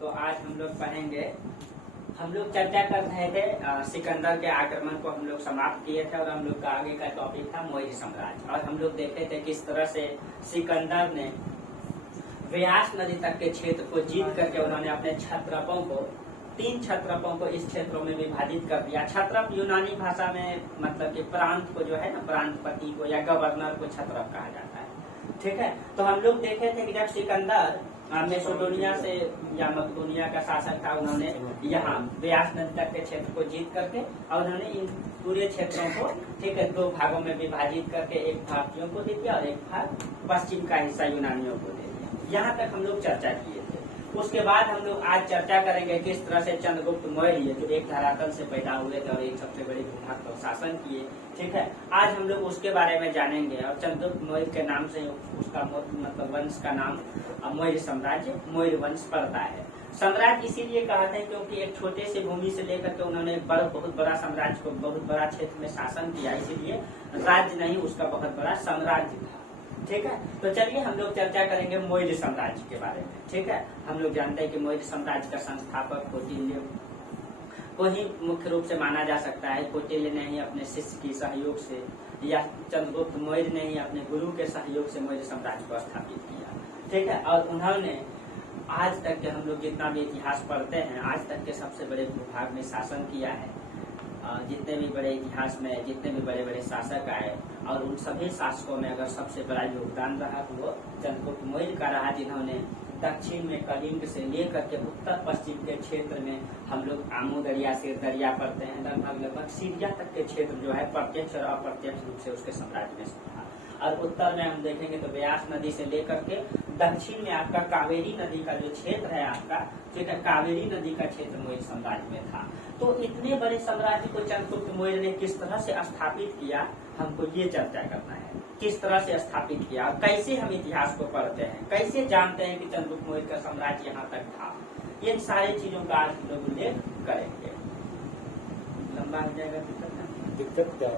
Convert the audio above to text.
तो आज हम लोग पढ़ेंगे। हम लोग चर्चा कर रहे थे सिकंदर के आक्रमण को हम लोग समाप्त किए थे और हम लोग का आगे का टॉपिक था मौर्य साम्राज्य। और हम लोग देखे थे किस तरह से सिकंदर ने व्यास नदी तक के क्षेत्र को जीत करके उन्होंने अपने क्षत्रपों को 3 क्षत्रपों को इस क्षेत्रों में विभाजित कर दिया। क्षत्रप यूनानी भाषा में मतलब कि प्रांत को जो है ना, प्रांतपति को या गवर्नर को क्षत्रप कहा जाता है। ठीक है, तो हम लोग देखे थे कि जब सिकंदर मेसोपोटामिया से या मकदूनिया का शासक था, उन्होंने यहाँ व्यास नदी तक के क्षेत्र को जीत करके और उन्होंने इन पूरे क्षेत्रों को ठीक है 2 भागों में विभाजित करके एक भारतीयों को दे दिया और एक भाग पश्चिम का हिस्सा यूनानियों को दे दिया। यहाँ तक हम लोग चर्चा किए थे। उसके बाद हम लोग आज चर्चा करेंगे किस तरह से चंद्रगुप्त मौर्य जो एक धरातल से पैदा हुए थे और एक सबसे बड़े भूभाग पर शासन किए। ठीक है, आज हम लोग उसके बारे में जानेंगे। और चंद्रगुप्त मौर्य के नाम से उसका मतलब वंश का नाम मौर्य साम्राज्य, मौर्य वंश पड़ता है। साम्राज्य इसीलिए कहते हैं क्योंकि एक छोटे से भूमि से लेकर के उन्होंने एक बहुत बड़ा साम्राज्य को, बहुत बड़ा क्षेत्र में शासन किया, इसीलिए राज्य नहीं उसका बहुत बड़ा साम्राज्य था। ठीक है, तो चलिए हम लोग चर्चा करेंगे मौर्य साम्राज्य के बारे में। ठीक है, हम लोग जानते हैं कि मौर्य साम्राज्य का संस्थापक कौटिल्य को ही मुख्य रूप से माना जा सकता है। कौटिल्य ने ही अपने शिष्य की सहयोग से या चंद्रगुप्त मौर्य ने ही अपने गुरु के सहयोग से मौर्य साम्राज्य को स्थापित किया। ठीक है, और उन्होंने आज तक के हम लोग जितना भी इतिहास पढ़ते हैं, आज तक के सबसे बड़े भूभाग में शासन किया है। जितने भी बड़े इतिहास में जितने भी बड़े बड़े शासक आए और उन सभी शासकों में अगर सबसे बड़ा योगदान रहा तो वो चंद्रगुप्त मौर्य का रहा, जिन्होंने दक्षिण में कलिंग से लेकर के उत्तर पश्चिम के क्षेत्र में हम लोग आमू दरिया से दरिया पढ़ते हैं, लगभग सीरिया तक के क्षेत्र जो है प्रत्यक्ष और अप्रत्यक्ष रूप से उसके साम्राज्य में था। और उत्तर में हम देखेंगे तो व्यास नदी से लेकर के दक्षिण में आपका कावेरी नदी का जो क्षेत्र है आपका, ठीक है, कावेरी नदी का क्षेत्र मौर्य साम्राज्य में था। तो इतने बड़े साम्राज्य को चंद्रगुप्त मौर्य ने किस तरह से स्थापित किया, हमको ये चर्चा करना है। किस तरह से स्थापित किया और कैसे हम इतिहास को पढ़ते हैं, कैसे जानते हैं कि चंद्रगुप्त मौर्य का साम्राज्य यहाँ तक था, इन सारी चीजों का आज हम लोग उल्लेख करेंगे। लंबा हो जाएगा दिक्कत